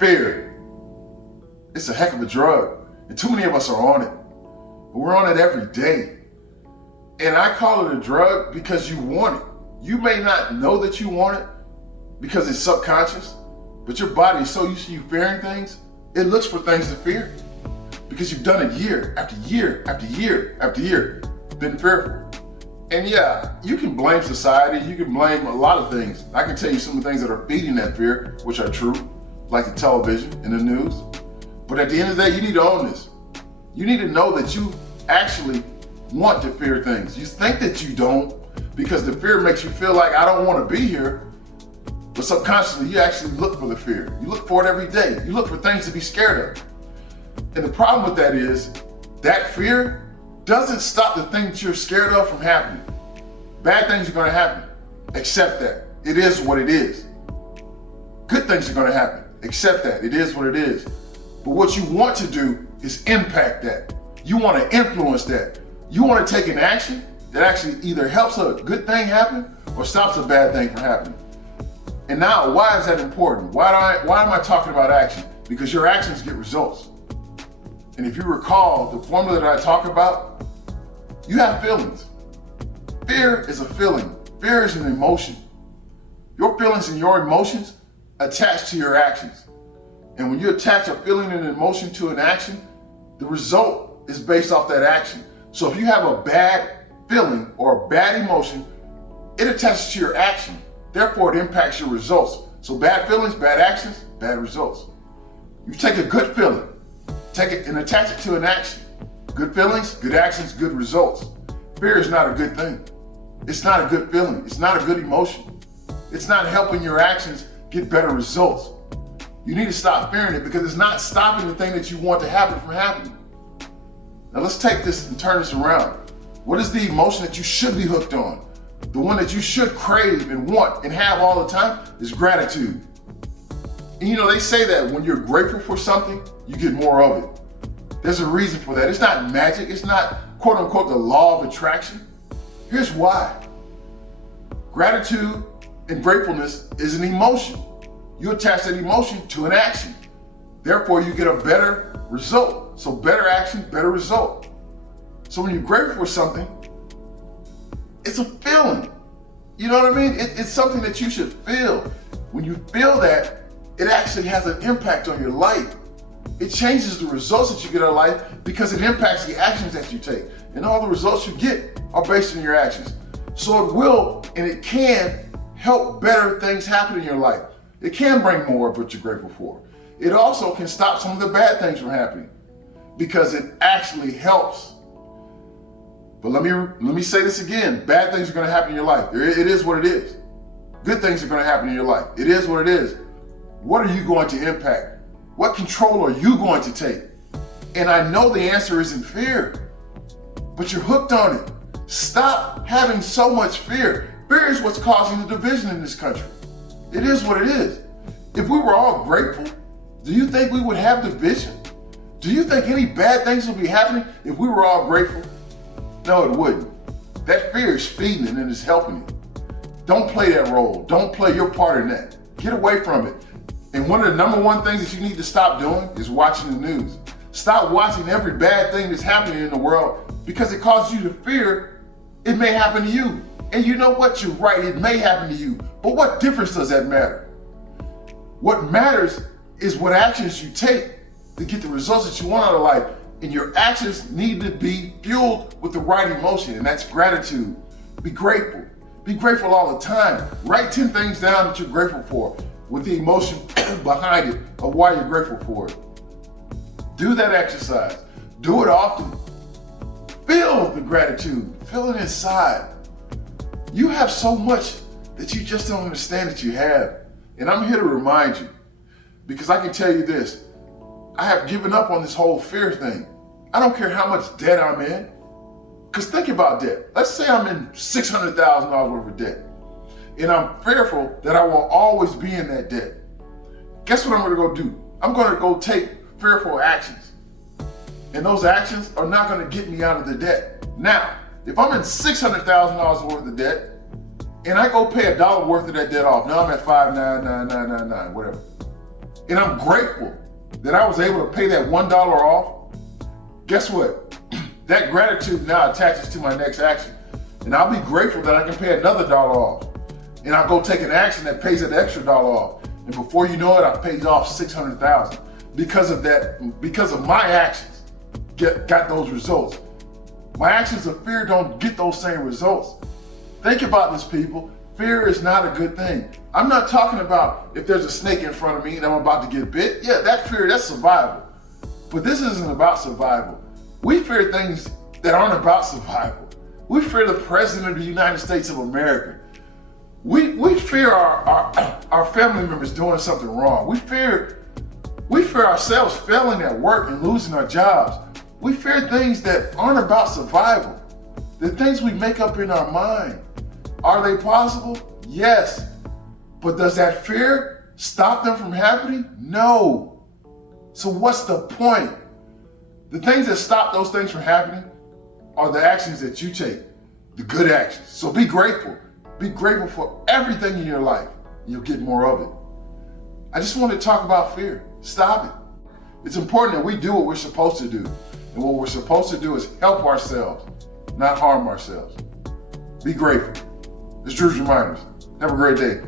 Fear. It's a heck of a drug, and too many of us are on it. We're on it every day. And I call it a drug because you want it. You may not know that you want it because it's subconscious, but your body is so used to you fearing things, it looks for things to fear because you've done it year after year after year after year, been fearful. And yeah, you can blame society, you can blame a lot of things. I can tell you some of the things that are feeding that fear, which are true, like the television and the news. But at the end of the day, you need to own this. You need to know that you actually want to fear things. You think that you don't because the fear makes you feel like I don't want to be here. But subconsciously, you actually look for the fear. You look for it every day. You look for things to be scared of. And the problem with that is that fear doesn't stop the thing that you're scared of from happening. Bad things are going to happen. Accept that. It is what it is. Good things are going to happen. Accept that. It is what it is. But what you want to do is impact that. You want to influence that. You want to take an action that actually either helps a good thing happen or stops a bad thing from happening. And now, why is that important? Why am I talking about action? Because your actions get results. And if you recall the formula that I talk about, you have feelings. Fear is a feeling. Fear is an emotion. Your feelings and your emotions attach to your actions. And when you attach a feeling and an emotion to an action, the result is based off that action. So if you have a bad feeling or a bad emotion, it attaches to your action. Therefore, it impacts your results. So bad feelings, bad actions, bad results. You take a good feeling, take it and attach it to an action. Good feelings, good actions, good results. Fear is not a good thing. It's not a good feeling. It's not a good emotion. It's not helping your actions get better results. You need to stop fearing it because it's not stopping the thing that you want to happen from happening. Now let's take this and turn this around. What is the emotion that you should be hooked on? The one that you should crave and want and have all the time is gratitude. And you know, they say that when you're grateful for something, you get more of it. There's a reason for that. It's not magic. It's not quote unquote the law of attraction. Here's why. Gratitude and gratefulness is an emotion. You attach that emotion to an action. Therefore, you get a better result. So better action, better result. So when you're grateful for something, it's a feeling. You know what I mean? It's something that you should feel. When you feel that, it actually has an impact on your life. It changes the results that you get in life because it impacts the actions that you take. And all the results you get are based on your actions. So it will and it can help better things happen in your life. It can bring more of what you're grateful for. It also can stop some of the bad things from happening because it actually helps. But let me say this again. Bad things are going to happen in your life. It is what it is. Good things are going to happen in your life. It is what it is. What are you going to impact? What control are you going to take? And I know the answer isn't fear, but you're hooked on it. Stop having so much fear. Fear is what's causing the division in this country. It is what it is. If we were all grateful, do you think we would have division? Do you think any bad things would be happening if we were all grateful? No, it wouldn't. That fear is feeding it and it's helping you. Don't play that role. Don't play your part in that. Get away from it. And one of the number one things that you need to stop doing is watching the news. Stop watching every bad thing that's happening in the world because it causes you to fear it may happen to you. And you know what? You're right. It may happen to you. But what difference does that matter? What matters is what actions you take to get the results that you want out of life. And your actions need to be fueled with the right emotion, and that's gratitude. Be grateful. Be grateful all the time. Write 10 things down that you're grateful for with the emotion behind it of why you're grateful for it. Do that exercise. Do it often. Feel the gratitude. Feel it inside. You have so much that you just don't understand that you have. And I'm here to remind you, because I can tell you this, I have given up on this whole fear thing. I don't care how much debt I'm in. Because think about debt. Let's say I'm in $600,000 worth of debt. And I'm fearful that I will always be in that debt. Guess what I'm going to go do? I'm going to go take fearful actions. And those actions are not going to get me out of the debt. Now, if I'm in $600,000 worth of debt, and I go pay $1 worth of that debt off, now I'm at $599,999, whatever. and I'm grateful that I was able to pay that $1 off, guess what? That gratitude now attaches to my next action. And I'll be grateful that I can pay another $1 off. And I'll go take an action that pays that extra $1 off. And before you know it, I've paid off $600,000 because of that, because of my actions got those results. My actions of fear don't get those same results. Think about this, people. Fear is not a good thing. I'm not talking about if there's a snake in front of me and I'm about to get bit. Yeah, that fear, that's survival. But this isn't about survival. We fear things that aren't about survival. We fear the President of the United States of America. We fear our family members doing something wrong. We fear ourselves failing at work and losing our jobs. We fear things that aren't about survival. The things we make up in our mind. Are they possible? Yes. But does that fear stop them from happening? No. So what's the point? The things that stop those things from happening are the actions that you take, the good actions. So be grateful. Be grateful for everything in your life, and you'll get more of it. I just want to talk about fear. Stop it. It's important that we do what we're supposed to do. And what we're supposed to do is help ourselves, not harm ourselves. Be grateful. It's Drew's Reminders. Have a great day.